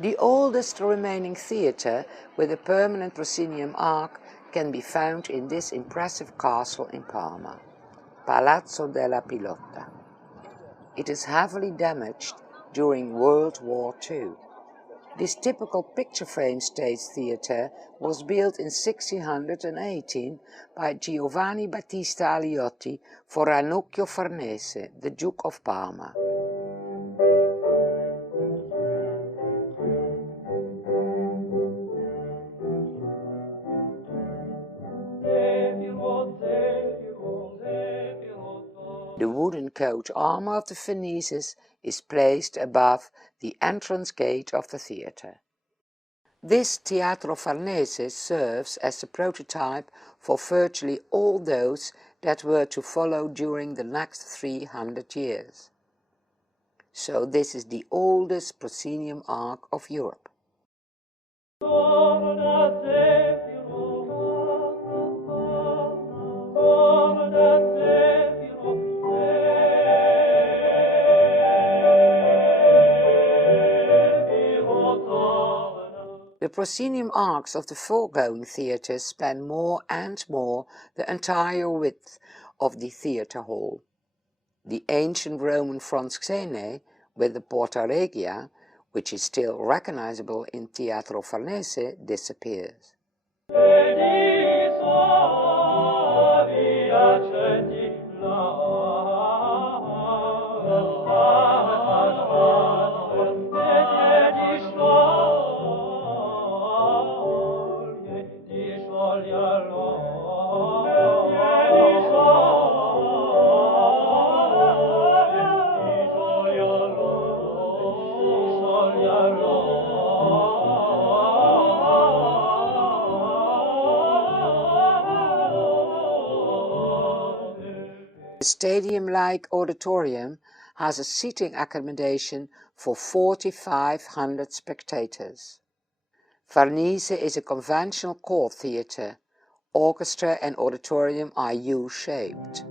The oldest remaining theatre with a permanent proscenium arch can be found in this impressive castle in Parma, Palazzo della Pilotta. It is heavily damaged during World War II. This typical picture frame stage theatre was built in 1618 by Giovanni Battista Aliotti for TERTRO Farnese, the Duke of Parma. The wooden coach armour of the Farneses is placed above the entrance gate of the theatre. This Teatro Farnese serves as the prototype for virtually all those that were to follow during the next 300 years. So this is the oldest proscenium arch of Europe. The proscenium arcs of the foregoing theatres span more and more the entire width of the theatre hall. The ancient Roman front scene with the Porta Regia, which is still recognizable in Teatro Farnese, disappears. The stadium-like auditorium has a seating accommodation for 4,500 spectators. Farnese is a conventional court theatre. Orchestra and auditorium are U-shaped.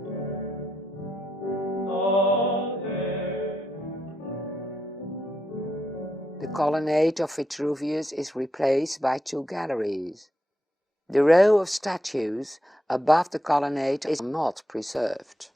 The colonnade of Vitruvius is replaced by two galleries. The row of statues above the colonnade is not preserved.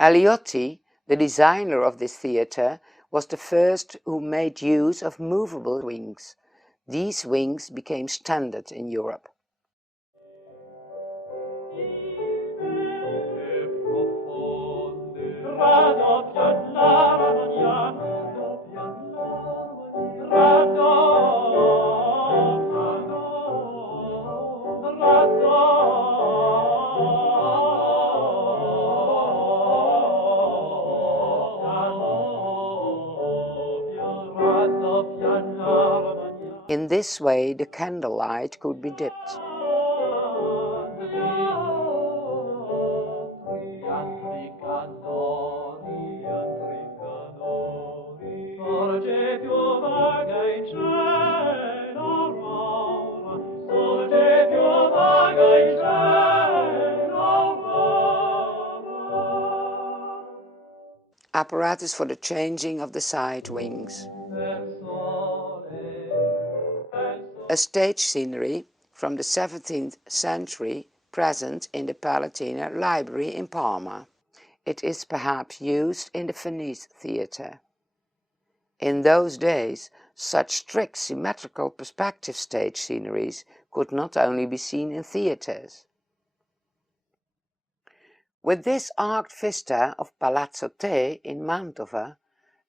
Aliotti, the designer of this theatre, was the first who made use of movable wings. These wings became standard in Europe. In this way, the candlelight could be dipped. Apparatus for the changing of the side wings. A stage scenery from the 17th century present in the Palatina Library in Parma. It is perhaps used in the Farnese theatre. In those days, such strict symmetrical perspective stage sceneries could not only be seen in theatres. With this arched vista of Palazzo Te in Mantova,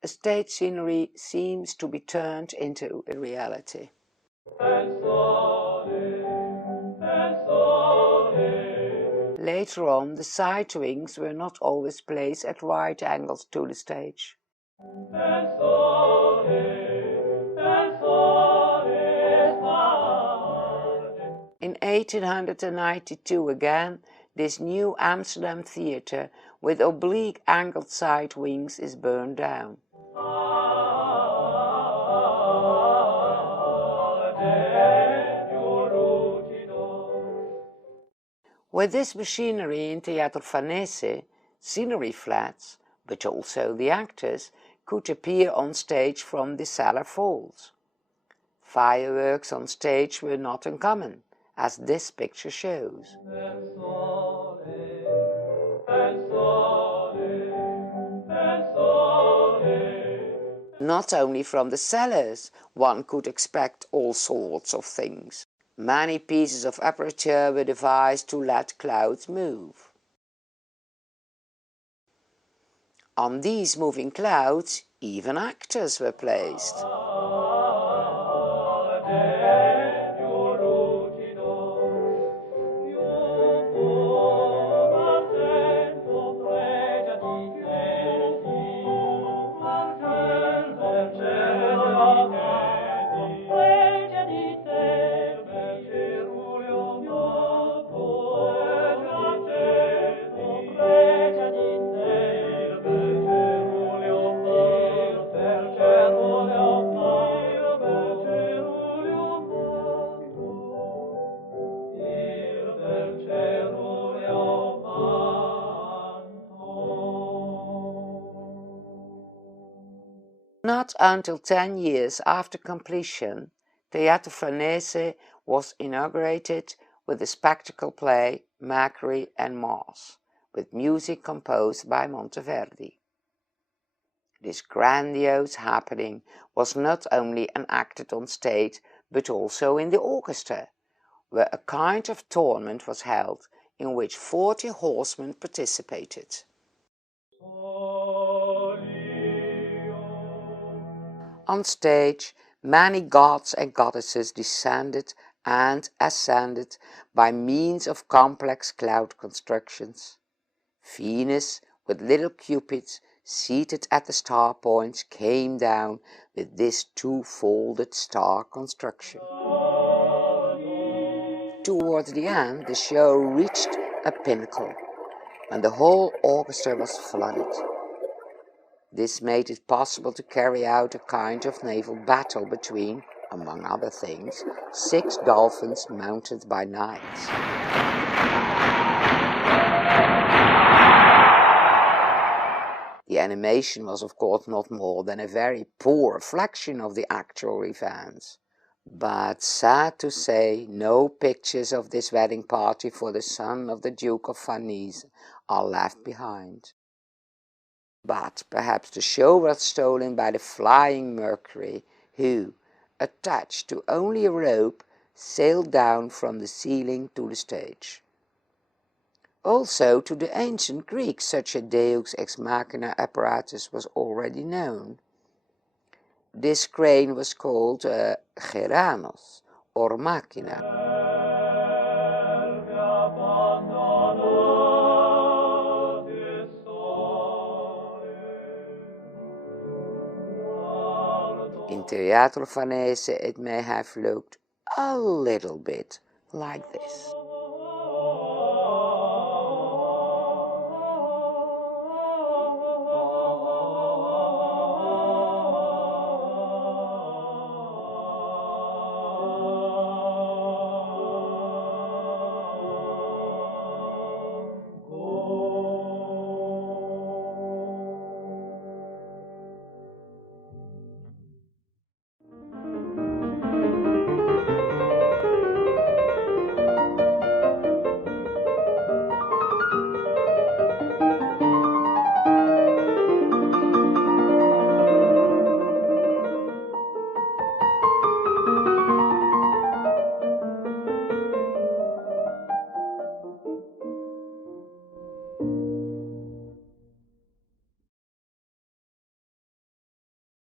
a stage scenery seems to be turned into a reality. Later on, the side wings were not always placed at right angles to the stage. 1892 again, this new Amsterdam theatre with oblique angled side wings is burned down. With this machinery in Teatro Farnese, scenery flats, but also the actors, could appear on stage from the cellar vaults. Fireworks on stage were not uncommon, as this picture shows. Not only from the cellars, one could expect all sorts of things. Many pieces of apparature were devised to let clouds move. On these moving clouds, even actors were placed. Not until 10 years after completion, Teatro Farnese was inaugurated with the spectacle play Mercury and Mars, with music composed by Monteverdi. This grandiose happening was not only enacted on stage, but also in the orchestra, where a kind of tournament was held in which 40 horsemen participated. On stage, many gods and goddesses descended and ascended by means of complex cloud constructions. Venus, with little cupids seated at the star points, came down with this two-folded star construction. Towards the end, the show reached a pinnacle, when the whole orchestra was flooded. This made it possible to carry out a kind of naval battle between, among other things, 6 dolphins mounted by knights. The animation was of course not more than a very poor reflection of the actual events. But sad to say, no pictures of this wedding party for the son of the Duke of Farnese are left behind. But perhaps the show was stolen by the flying Mercury, who, attached to only a rope, sailed down from the ceiling to the stage. Also, to the ancient Greeks, such a deus ex machina apparatus was already known. This crane was called Geranos, or machina. In Teatro Farnese it may have looked a little bit like this.